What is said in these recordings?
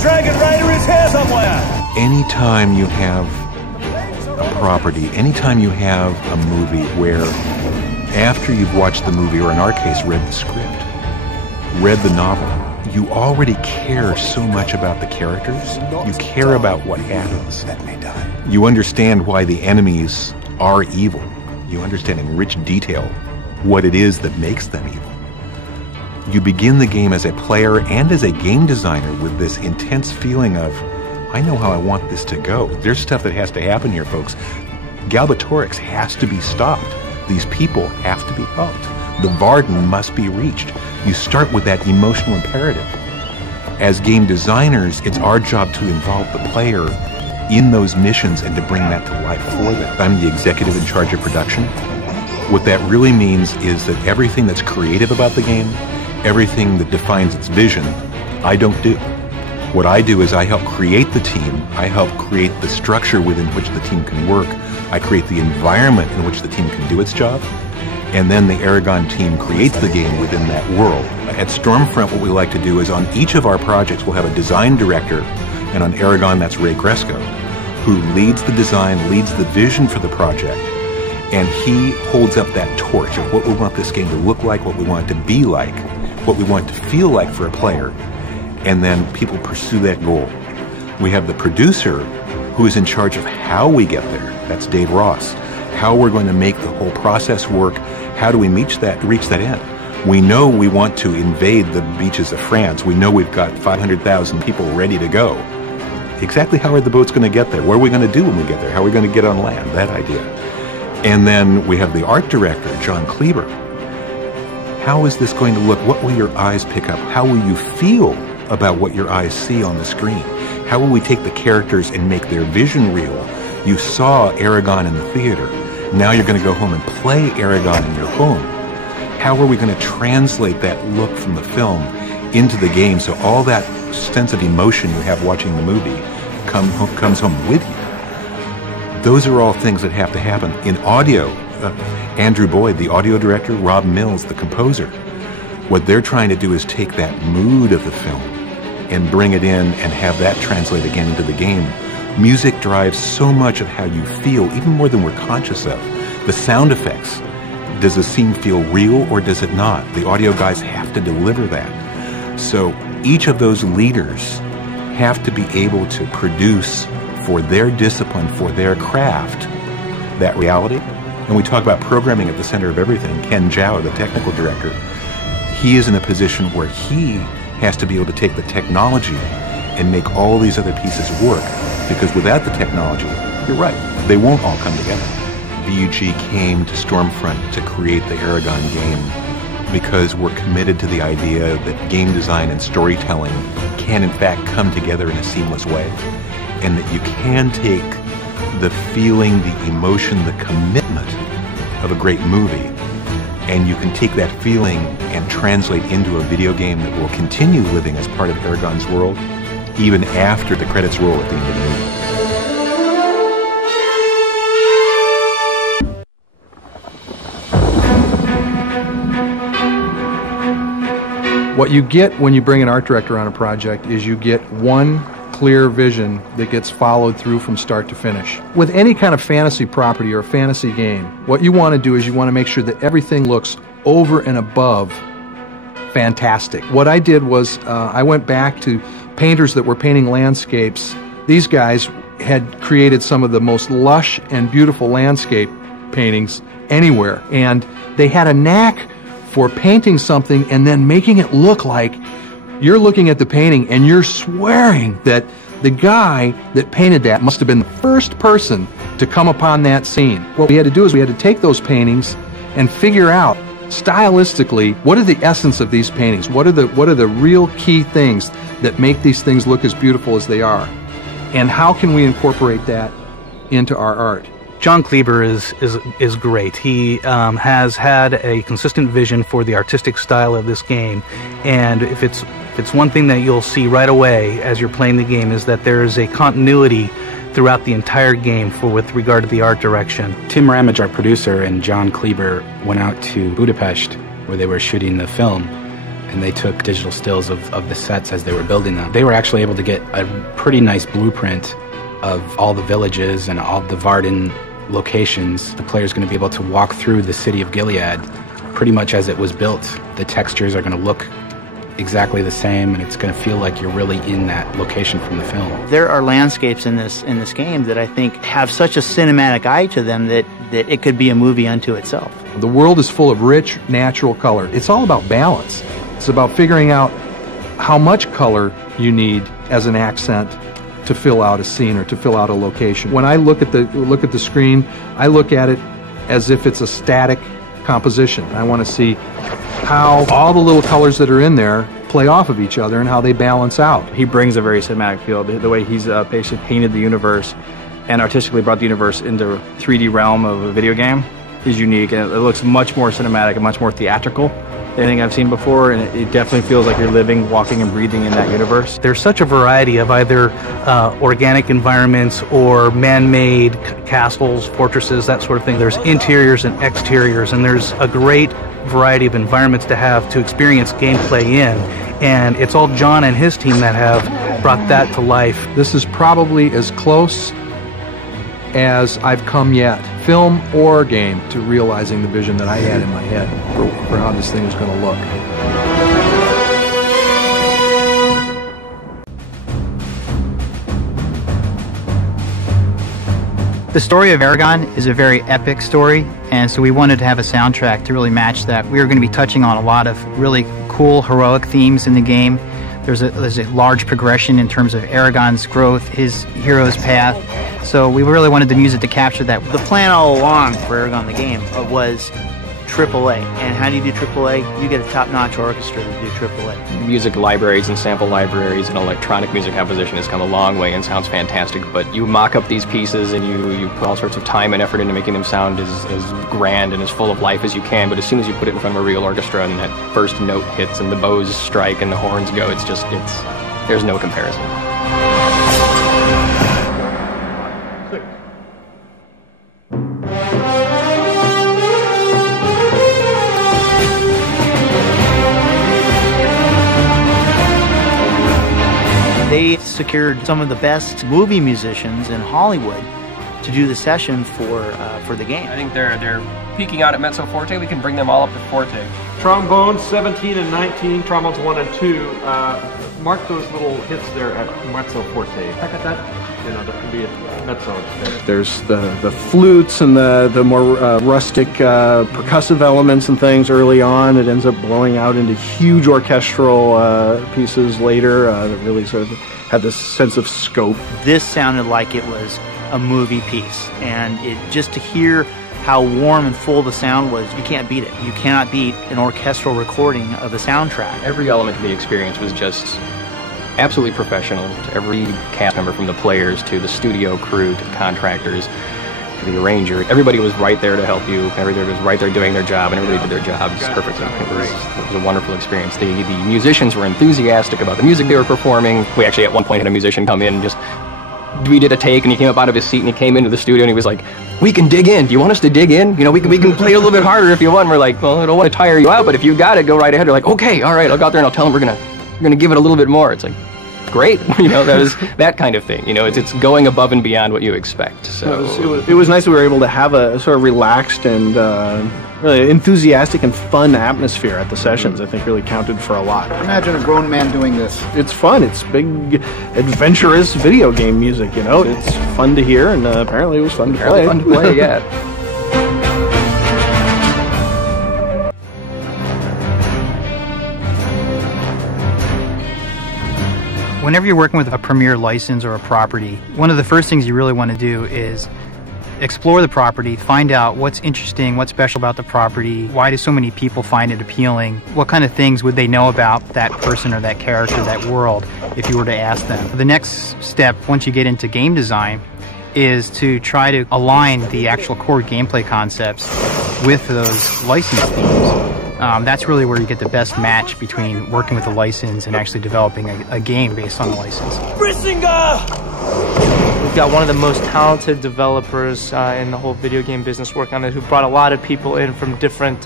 dragon rider is here somewhere! Anytime you have a property, anytime you have a movie where after you've watched the movie, or in our case, read the script, read the novel, you already care so much about the characters. You care about what happens. You understand why the enemies are evil. You understand in rich detail what it is that makes them evil. You begin the game as a player and as a game designer with this intense feeling of, I know how I want this to go. There's stuff that has to happen here, folks. Galbatorix has to be stopped. These people have to be helped. The Varden must be reached. You start with that emotional imperative. As game designers, it's our job to involve the player in those missions and to bring that to life for them. I'm the executive in charge of production. What that really means is that everything that's creative about the game, everything that defines its vision, I don't do. What I do is I help create the team, I help create the structure within which the team can work, I create the environment in which the team can do its job, and then the Eragon team creates the game within that world. At Stormfront, what we like to do is on each of our projects we'll have a design director, and on Eragon that's Ray Gresco, who leads the design, leads the vision for the project, and he holds up that torch of what we want this game to look like, what we want it to be like, what we want it to feel like for a player, and then people pursue that goal. We have the producer who is in charge of how we get there. That's Dave Ross. How we're going to make the whole process work. How do we reach that end? We know we want to invade the beaches of France. We know we've got 500,000 people ready to go. Exactly how are the boats going to get there? What are we going to do when we get there? How are we going to get on land? That idea. And then we have the art director, John Kleber. How is this going to look? What will your eyes pick up? How will you feel about what your eyes see on the screen? How will we take the characters and make their vision real? You saw Eragon in the theater. Now you're going to go home and play Eragon in your home. How are we going to translate that look from the film into the game so all that sense of emotion you have watching the movie comes home with you? Those are all things that have to happen. In audio, Andrew Boyd, the audio director, Rob Mills, the composer, what they're trying to do is take that mood of the film and bring it in and have that translate again into the game. Music drives so much of how you feel, even more than we're conscious of. The sound effects, does the scene feel real or does it not? The audio guys have to deliver that. So each of those leaders have to be able to produce for their discipline, for their craft, that reality. And we talk about programming at the center of everything. Ken Zhao, the technical director, he is in a position where he has to be able to take the technology and make all these other pieces work. Because without the technology, you're right, they won't all come together. VUG came to Stormfront to create the Eragon game because we're committed to the idea that game design and storytelling can in fact come together in a seamless way, and that you can take the feeling, the emotion, the commitment of a great movie, and you can take that feeling and translate into a video game that will continue living as part of Eragon's world even after the credits roll at the end of the movie. What you get when you bring an art director on a project is you get one clear vision that gets followed through from start to finish. With any kind of fantasy property or a fantasy game, what you want to do is you want to make sure that everything looks over and above fantastic. What I did was I went back to painters that were painting landscapes. These guys had created some of the most lush and beautiful landscape paintings anywhere, and they had a knack for painting something and then making it look like you're looking at the painting and you're swearing that the guy that painted that must have been the first person to come upon that scene. What we had to do is we had to take those paintings and figure out stylistically what are the essence of these paintings, what are the real key things that make these things look as beautiful as they are, and how can we incorporate that into our art. John Kleber is great. He has had a consistent vision for the artistic style of this game, and if it's one thing that you'll see right away as you're playing the game is that there is a continuity throughout the entire game with regard to the art direction. Tim Ramage, our producer, and John Kleber went out to Budapest where they were shooting the film, and they took digital stills of the sets as they were building them. They were actually able to get a pretty nice blueprint of all the villages and all the Varden locations. The player's going to be able to walk through the city of Gilead pretty much as it was built. The textures are going to look exactly the same, and it's going to feel like you're really in that location from the film. There are landscapes in this game that I think have such a cinematic eye to them that it could be a movie unto itself. The world is full of rich, natural color. It's all about balance. It's about figuring out how much color you need as an accent to fill out a scene or to fill out a location. When I look at the screen, I look at it as if it's a static composition. I want to see how all the little colors that are in there play off of each other and how they balance out. He brings a very cinematic feel. The way he's basically painted the universe and artistically brought the universe into 3D realm of a video game is unique, and it looks much more cinematic and much more theatrical than anything I've seen before, and it definitely feels like you're living, walking, and breathing in that universe. There's such a variety of either organic environments or man-made castles, fortresses, that sort of thing. There's interiors and exteriors, and there's a great variety of environments to have to experience gameplay in, and it's all John and his team that have brought that to life. This is probably as close as I've come yet, film or game, to realizing the vision that I had in my head for how this thing was going to look. The story of Eragon is a very epic story, and so we wanted to have a soundtrack to really match that. We are going to be touching on a lot of really cool, heroic themes in the game. There's a large progression in terms of Eragon's growth, his hero's path. So we really wanted the music to capture that. The plan all along for Eragon the game was AAA. And how do you do AAA? You get a top-notch orchestra to do AAA. Music libraries and sample libraries and electronic music composition has come a long way and sounds fantastic, but you mock up these pieces and you put all sorts of time and effort into making them sound as grand and as full of life as you can, but as soon as you put it in front of a real orchestra and that first note hits and the bows strike and the horns go, there's no comparison. They secured some of the best movie musicians in Hollywood to do the session for the game. I think they're peaking out at mezzo forte. We can bring them all up to forte. Trombones 17 and 19, trombones 1 and 2. Mark those little hits there at mezzo forte. That can be a mezzo. There's the flutes and the more rustic percussive elements and things early on. It ends up blowing out into huge orchestral pieces later that really sort of have this sense of scope. This sounded like it was a movie piece, and just to hear how warm and full the sound was, you can't beat it. You cannot beat an orchestral recording of the soundtrack. Every element of the experience was just absolutely professional. To every cast member, from the players to the studio crew to the contractors to the arranger, everybody was right there to help you. Everybody was right there doing their job, and everybody did their jobs perfectly. It was a wonderful experience. The musicians were enthusiastic about the music they were performing. We actually at one point had a musician come in and we did a take, and he came up out of his seat and he came into the studio and he was like, "We can dig in. Do you want us to dig in? You know, we can play a little bit harder if you want." And we're like, "Well, I don't want to tire you out, but if you got it, go right ahead." They're like, "Okay, all right, I'll go out there and I'll tell them we're gonna give it a little bit more." It's like, great, that was that kind of thing. It's going above and beyond what you expect. So it was nice that we were able to have a sort of relaxed and really enthusiastic and fun atmosphere at the sessions. I think really counted for a lot. Imagine a grown man doing this. It's fun. It's big, adventurous video game music. It's fun to hear, and apparently it was fun to play. Fun to play, yeah. Whenever you're working with a premier license or a property, one of the first things you really want to do is explore the property, find out what's interesting, what's special about the property, why do so many people find it appealing, what kind of things would they know about that person or that character, that world, if you were to ask them. The next step, once you get into game design, is to try to align the actual core gameplay concepts with those license themes. That's really where you get the best match between working with a license and actually developing a game based on the license. Brisingir! We've got one of the most talented developers in the whole video game business working on it, who brought a lot of people in from different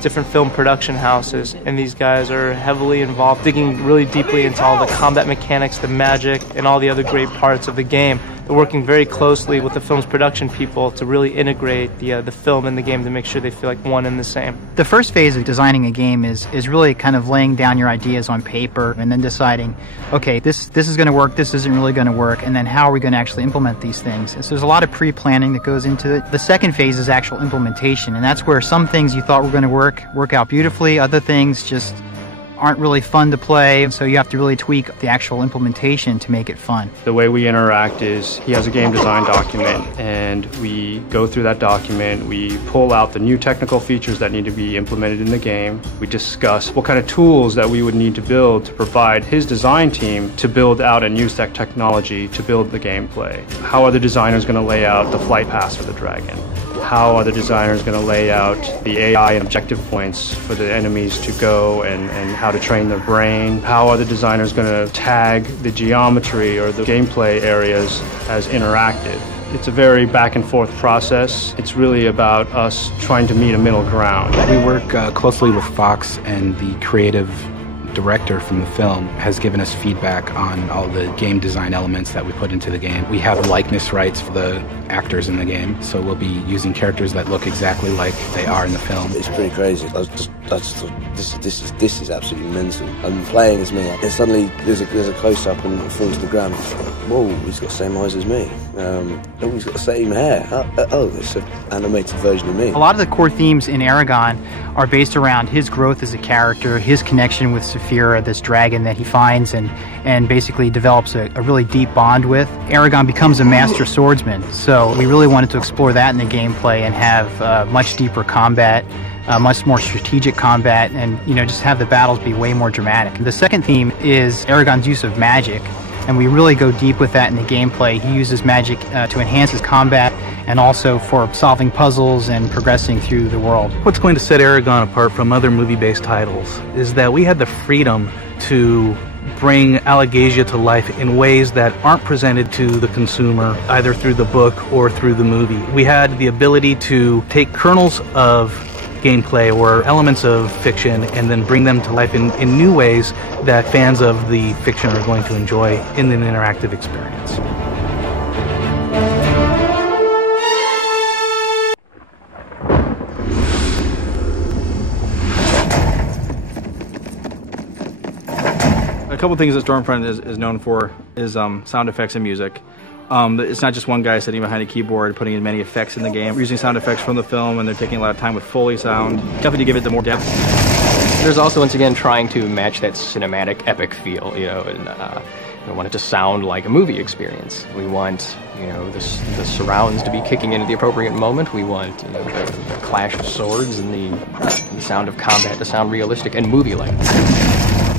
different film production houses, and these guys are heavily involved, digging really deeply into all the combat mechanics, the magic, and all the other great parts of the game. They're working very closely with the film's production people to really integrate the film and the game to make sure they feel like one and the same. The first phase of designing a game is really kind of laying down your ideas on paper and then deciding, okay, this is going to work, this isn't really going to work, and then how are we going to actually implement these things? And so there's a lot of pre-planning that goes into it. The second phase is actual implementation, and that's where some things you thought were going to work out beautifully, other things just aren't really fun to play, so you have to really tweak the actual implementation to make it fun. The way we interact is he has a game design document, and we go through that document, we pull out the new technical features that need to be implemented in the game, we discuss what kind of tools that we would need to build to provide his design team to build out and use that technology to build the gameplay. How are the designers going to lay out the flight paths for the dragon? How are the designers going to lay out the AI and objective points for the enemies to go and how to train their brain? How are the designers going to tag the geometry or the gameplay areas as interactive? It's a very back and forth process. It's really about us trying to meet a middle ground. We work closely with Fox, and the creative director from the film has given us feedback on all the game design elements that we put into the game. We have likeness rights for the actors in the game, so we'll be using characters that look exactly like they are in the film. It's pretty crazy. I just thought, this is absolutely mental. I'm playing as me, and suddenly there's a close-up and it falls to the ground. Whoa, he's got the same eyes as me. Oh, he's got the same hair. Oh, it's an animated version of me. A lot of the core themes in Eragon are based around his growth as a character, his connection with Shaphira, this dragon that he finds and basically develops a really deep bond with. Eragon becomes a master swordsman, so we really wanted to explore that in the gameplay and have much deeper combat, much more strategic combat, and just have the battles be way more dramatic. The second theme is Eragon's use of magic, and we really go deep with that in the gameplay. He uses magic to enhance his combat and also for solving puzzles and progressing through the world. What's going to set Eragon apart from other movie-based titles is that we had the freedom to bring Alagaesia to life in ways that aren't presented to the consumer either through the book or through the movie. We had the ability to take kernels of gameplay or elements of fiction and then bring them to life in new ways that fans of the fiction are going to enjoy in an interactive experience. A couple things that Stormfront is known for is sound effects and music. It's not just one guy sitting behind a keyboard putting in many effects in the game. We're using sound effects from the film, and they're taking a lot of time with Foley sound, definitely to give it the more depth. There's also, once again, trying to match that cinematic epic feel, and we want it to sound like a movie experience. We want, the surrounds to be kicking in at the appropriate moment. We want the clash of swords and the sound of combat to sound realistic and movie-like.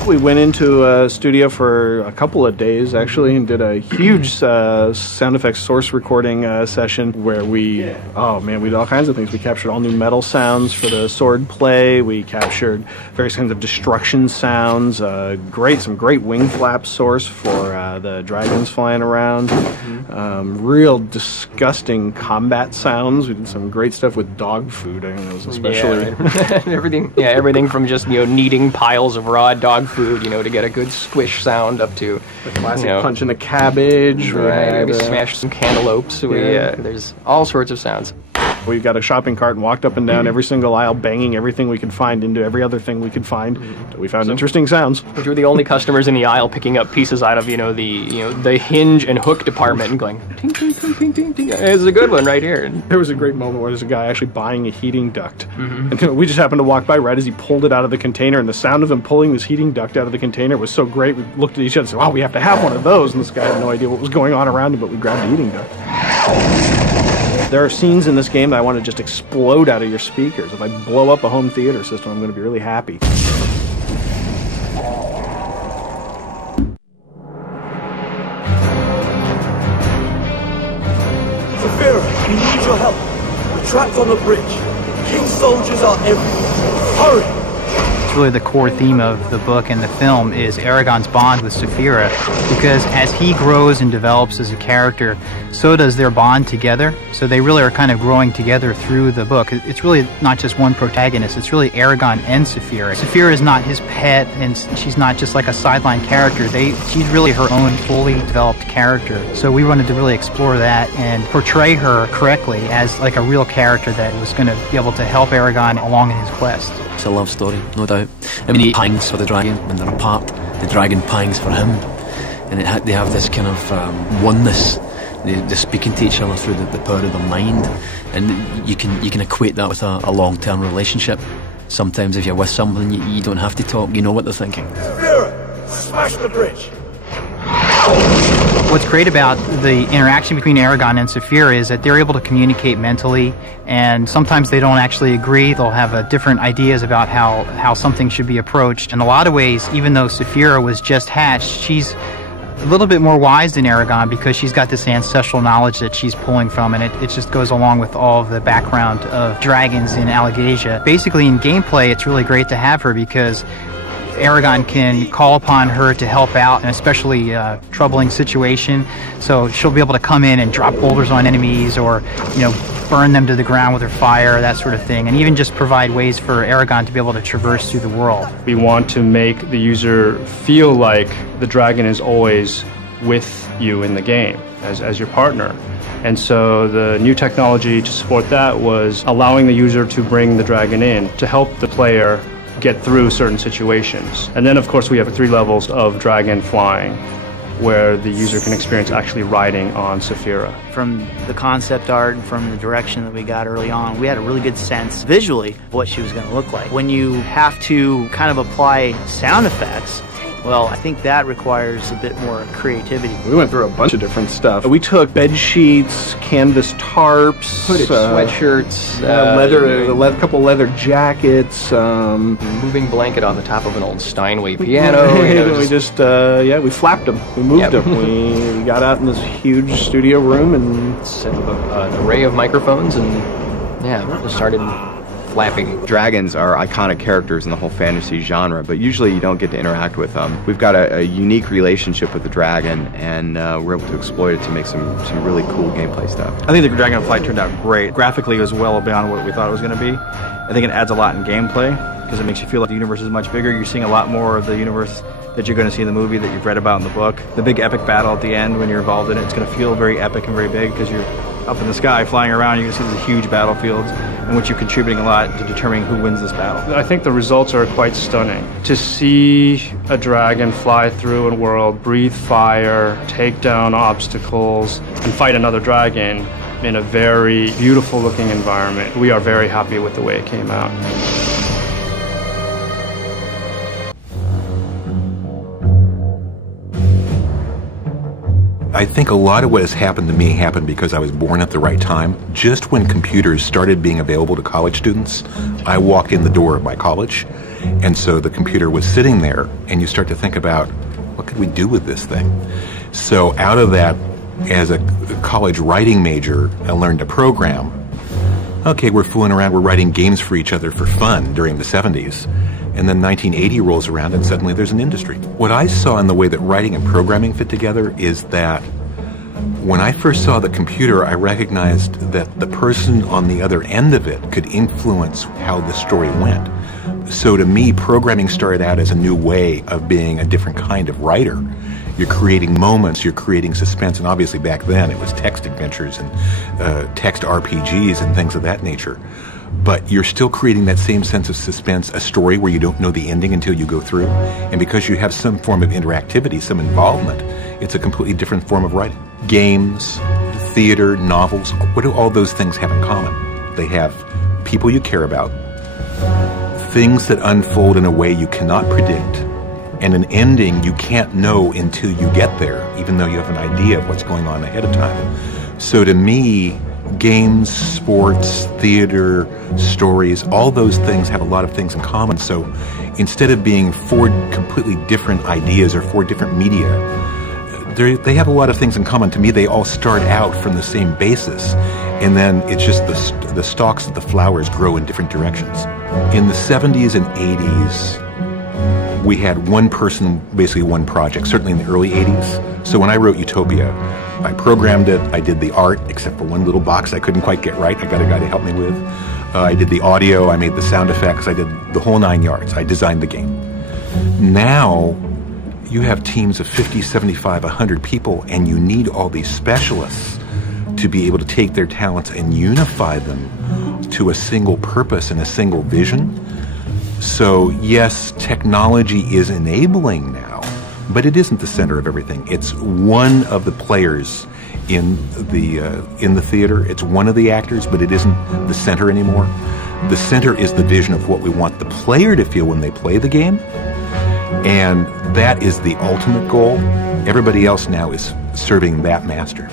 We went into a studio for a couple of days, actually, and did a huge sound effects source recording session where we did all kinds of things. We captured all new metal sounds for the sword play. We captured various kinds of destruction sounds, some great wing flap source for the dragons flying around, real disgusting combat sounds. We did some great stuff with dog food. I think it was especially... Yeah, everything from just, kneading piles of raw dog food, to get a good squish sound up to the classic punch in the cabbage. Right, we smashed some cantaloupes. There's all sorts of sounds. We got a shopping cart and walked up and down every single aisle, banging everything we could find into every other thing we could find. We found interesting sounds. We were the only customers in the aisle picking up pieces out of the hinge and hook department and going ting ting ting ting ting ting. It's a good one right here. There was a great moment where there's a guy actually buying a heating duct, and we just happened to walk by right as he pulled it out of the container, and the sound of him pulling this heating duct out of the container was so great. We looked at each other and said, "Wow, we have to have one of those." And this guy had no idea what was going on around him, but we grabbed the heating duct. There are scenes in this game that I want to just explode out of your speakers. If I blow up a home theater system, I'm going to be really happy. Shaphira, we need your help. We're trapped on the bridge. King's soldiers are everywhere. Hurry! that's really the core theme of the book and the film, is Eragon's bond with Shaphira, because as he grows and develops as a character, so does their bond together. So they really are kind of growing together through the book. It's really not just one protagonist, it's really Eragon and Shaphira. Shaphira is not his pet, and she's not just like a sideline character. She's really her own fully developed character. So we wanted to really explore that and portray her correctly as like a real character that was going to be able to help Eragon along in his quest. It's a love story, no doubt. I mean, he pangs for the dragon when they're apart. The dragon pangs for him, and they have this kind of oneness. They're speaking to each other through the power of their mind, and you can equate that with a long-term relationship. Sometimes if you're with someone, you don't have to talk. You know what they're thinking. Smash the bridge. What's great about the interaction between Eragon and Shaphira is that they're able to communicate mentally, and sometimes they don't actually agree. They'll have different ideas about how something should be approached. In a lot of ways, even though Shaphira was just hatched, she's a little bit more wise than Eragon because she's got this ancestral knowledge that she's pulling from, and it just goes along with all of the background of dragons in Alagaesia. Basically, in gameplay, it's really great to have her because Eragon can call upon her to help out in an especially troubling situation. So she'll be able to come in and drop boulders on enemies, or burn them to the ground with her fire, that sort of thing, and even just provide ways for Eragon to be able to traverse through the world. We want to make the user feel like the dragon is always with you in the game as your partner. And so the new technology to support that was allowing the user to bring the dragon in to help the player get through certain situations. And then of course we have 3 levels of dragon flying, where the user can experience actually riding on Shaphira. From the concept art and from the direction that we got early on, we had a really good sense visually of what she was going to look like. When you have to kind of apply sound effects, well, I think that requires a bit more creativity. We went through a bunch of different stuff. We took bed sheets, canvas tarps, hooded sweatshirts, a couple leather jackets, moving blanket on the top of an old Steinway piano. We flapped them. We moved them. We got out in this huge studio room and set up an array of microphones and just started flapping. Dragons are iconic characters in the whole fantasy genre, but usually you don't get to interact with them. We've got a unique relationship with the dragon, and we're able to exploit it to make some really cool gameplay stuff. I think the dragon flight turned out great. Graphically, it was well beyond what we thought it was going to be. I think it adds a lot in gameplay because it makes you feel like the universe is much bigger. You're seeing a lot more of the universe that you're going to see in the movie that you've read about in the book. The big epic battle at the end, when you're involved in it, it's going to feel very epic and very big because you're up in the sky flying around. You're going to see these huge battlefields in which you're contributing a lot to determining who wins this battle. I think the results are quite stunning. To see a dragon fly through a world, breathe fire, take down obstacles, and fight another dragon in a very beautiful looking environment, we are very happy with the way it came out. I think a lot of what has happened to me happened because I was born at the right time. Just when computers started being available to college students, I walked in the door of my college, and so the computer was sitting there, and you start to think about, what could we do with this thing? So out of that, as a college writing major, I learned to program. Okay, we're fooling around, we're writing games for each other for fun during the 70s. And then 1980 rolls around and suddenly there's an industry. What I saw in the way that writing and programming fit together is that when I first saw the computer, I recognized that the person on the other end of it could influence how the story went. So to me, programming started out as a new way of being a different kind of writer. You're creating moments, you're creating suspense, and obviously back then it was text adventures and text RPGs and things of that nature. But you're still creating that same sense of suspense, a story where you don't know the ending until you go through. And because you have some form of interactivity, some involvement, it's a completely different form of writing. Games, theater, novels, what do all those things have in common? They have people you care about, things that unfold in a way you cannot predict, and an ending you can't know until you get there, even though you have an idea of what's going on ahead of time. So to me, games, sports, theater, stories, all those things have a lot of things in common. So instead of being 4 completely different ideas or 4 different media, they have a lot of things in common. To me, they all start out from the same basis. And then it's just the stalks of the flowers grow in different directions. In the 70s and 80s, we had one person, basically one project, certainly in the early 80s. So when I wrote Utopia, I programmed it, I did the art, except for one little box I couldn't quite get right. I got a guy to help me with. I did the audio, I made the sound effects, I did the whole 9 yards. I designed the game. Now, you have teams of 50, 75, 100 people, and you need all these specialists to be able to take their talents and unify them to a single purpose and a single vision. So, yes, technology is enabling now, but it isn't the center of everything. It's one of the players in the theater. It's one of the actors, but it isn't the center anymore. The center is the vision of what we want the player to feel when they play the game. And that is the ultimate goal. Everybody else now is serving that master.